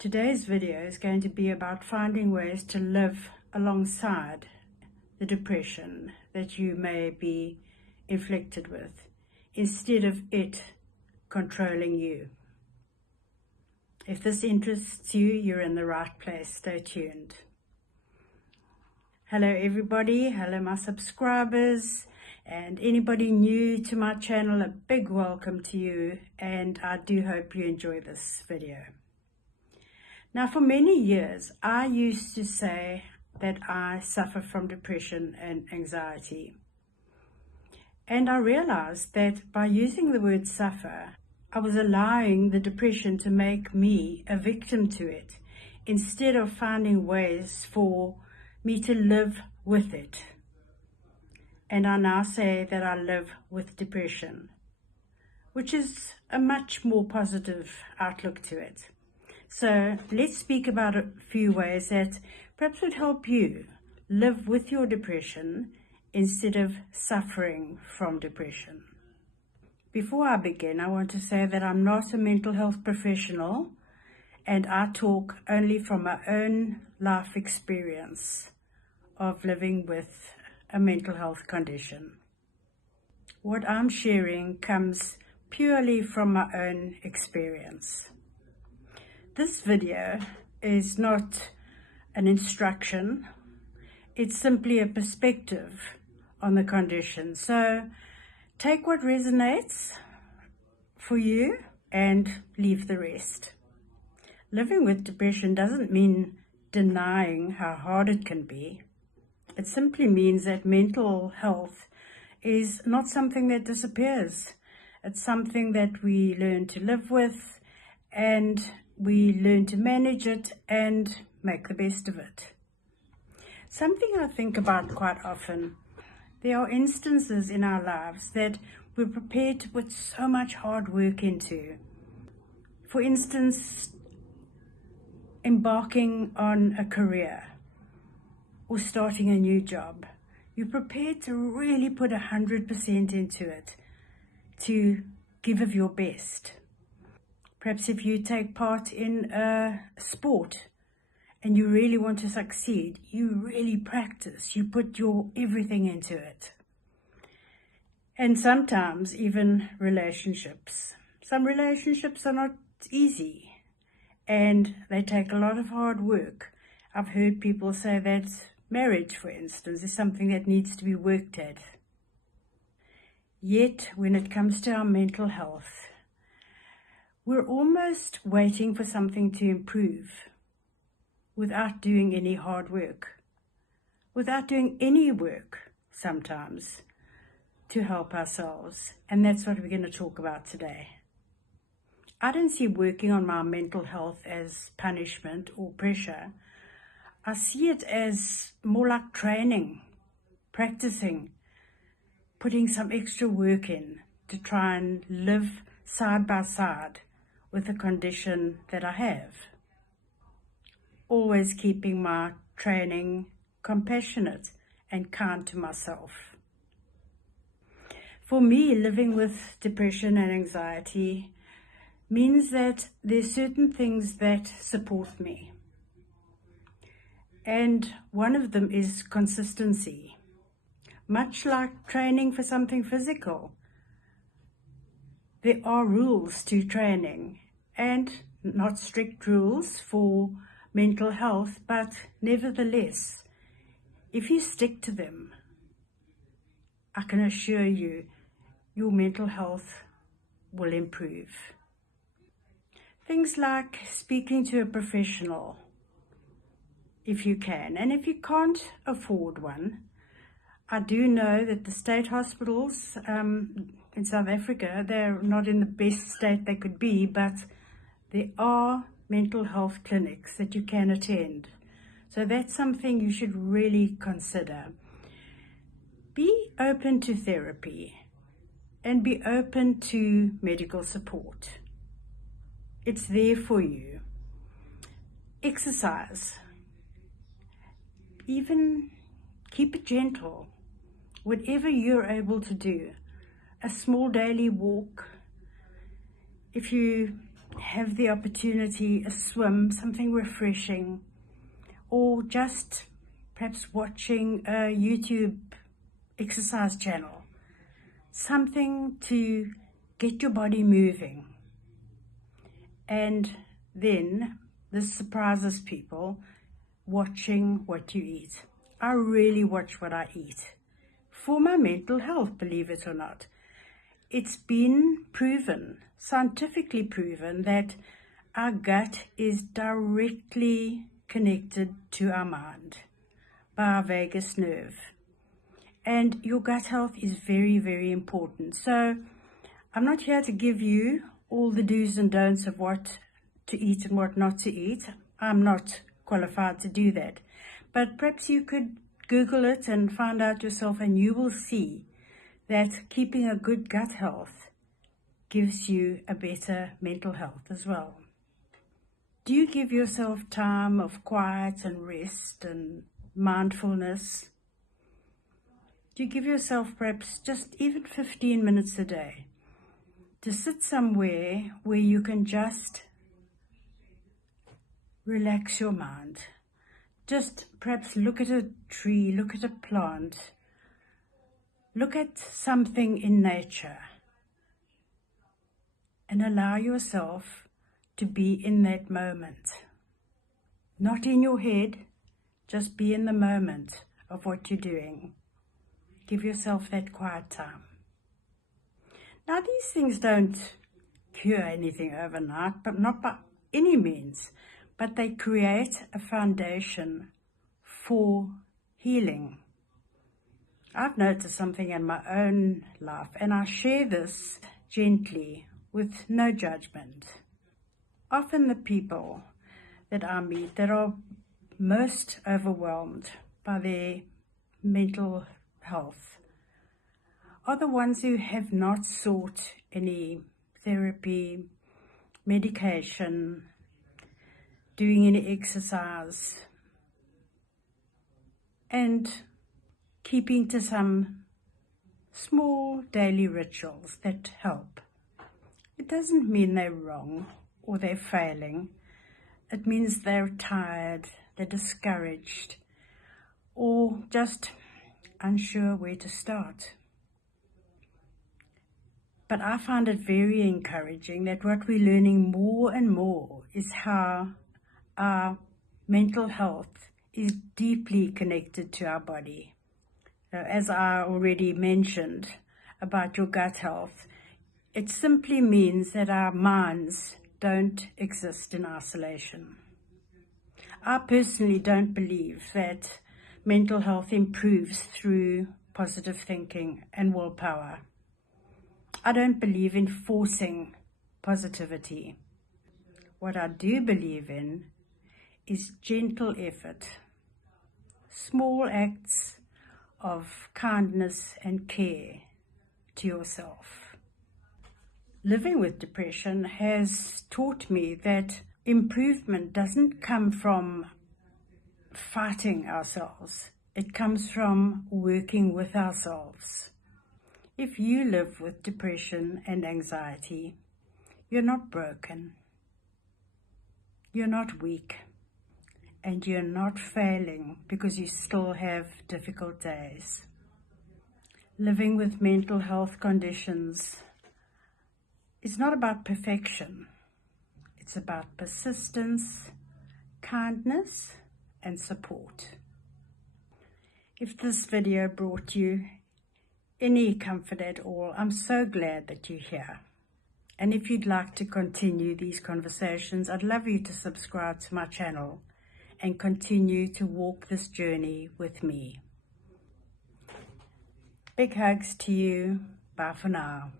Today's video is going to be about finding ways to live alongside the depression that you may be inflicted with, instead of it controlling you. If this interests you, you're in the right place. Stay tuned. Hello everybody, hello my subscribers, and anybody new to my channel, a big welcome to you, and I do hope you enjoy this video. Now, for many years, I used to say that I suffer from depression and anxiety. And I realized that by using the word suffer, I was allowing the depression to make me a victim to it, instead of finding ways for me to live with it. And I now say that I live with depression, which is a much more positive outlook to it. So let's speak about a few ways that perhaps would help you live with your depression instead of suffering from depression. Before I begin, I want to say that I'm not a mental health professional, and I talk only from my own life experience of living with a mental health condition. What I'm sharing comes purely from my own experience. This video is not an instruction, it's simply a perspective on the condition. So take what resonates for you and leave the rest. Living with depression doesn't mean denying how hard it can be. It simply means that mental health is not something that disappears. It's something that we learn to live with, and we learn to manage it and make the best of it. Something I think about quite often, there are instances in our lives that we're prepared to put so much hard work into. For instance, embarking on a career or starting a new job. You're prepared to really put 100% into it, to give of your best. Perhaps if you take part in a sport and you really want to succeed, you really practice, you put your everything into it. And sometimes even relationships. Some relationships are not easy and they take a lot of hard work. I've heard people say that marriage, for instance, is something that needs to be worked at. Yet, when it comes to our mental health, we're almost waiting for something to improve without doing any hard work, without doing any work sometimes to help ourselves. And that's what we're going to talk about today. I don't see working on my mental health as punishment or pressure. I see it as more like training, practicing, putting some extra work in to try and live side by side with the condition that I have. Always keeping my training compassionate and kind to myself. For me, living with depression and anxiety means that there's certain things that support me. And one of them is consistency. Much like training for something physical, there are rules to training, and not strict rules for mental health, but nevertheless, if you stick to them, I can assure you, your mental health will improve. Things like speaking to a professional, if you can, and if you can't afford one, I do know that the state hospitals in South Africa, they're not in the best state they could be, but there are mental health clinics that you can attend. So that's something you should really consider. Be open to therapy and be open to medical support. It's there for you. Exercise. Even keep it gentle. Whatever you're able to do. A small daily walk. If you have the opportunity, a swim, something refreshing, or just perhaps watching a YouTube exercise channel, something to get your body moving. And then this surprises people, watching what you eat. I really watch what I eat for my mental health, believe it or not. It's been proven, scientifically proven, that our gut is directly connected to our mind by our vagus nerve. And your gut health is very, very important. So I'm not here to give you all the do's and don'ts of what to eat and what not to eat. I'm not qualified to do that. But perhaps you could Google it and find out yourself, and you will see that keeping a good gut health gives you a better mental health as well. Do you give yourself time of quiet and rest and mindfulness? Do you give yourself perhaps just even 15 minutes a day to sit somewhere where you can just relax your mind? Just perhaps look at a tree, look at a plant, look at something in nature, and allow yourself to be in that moment. Not in your head, just be in the moment of what you're doing. Give yourself that quiet time. Now, these things don't cure anything overnight, but not by any means, but they create a foundation for healing. I've noticed something in my own life, and I share this gently with no judgment. Often the people that I meet that are most overwhelmed by their mental health are the ones who have not sought any therapy, medication, doing any exercise, and keeping to some small daily rituals that help. It doesn't mean they're wrong or they're failing. It means they're tired, they're discouraged, or just unsure where to start. But I find it very encouraging that what we're learning more and more is how our mental health is deeply connected to our body. As I already mentioned about your gut health, it simply means that our minds don't exist in isolation. I personally don't believe that mental health improves through positive thinking and willpower. I don't believe in forcing positivity. What I do believe in is gentle effort, small acts of kindness and care to yourself. Living with depression has taught me that improvement doesn't come from fighting ourselves. It comes from working with ourselves. If you live with depression and anxiety, you're not broken, you're not weak, and you're not failing because you still have difficult days. Living with mental health conditions is not about perfection. It's about persistence, kindness, and support. If this video brought you any comfort at all, I'm so glad that you're here. And if you'd like to continue these conversations, I'd love you to subscribe to my channel and continue to walk this journey with me. Big hugs to you. Bye for now.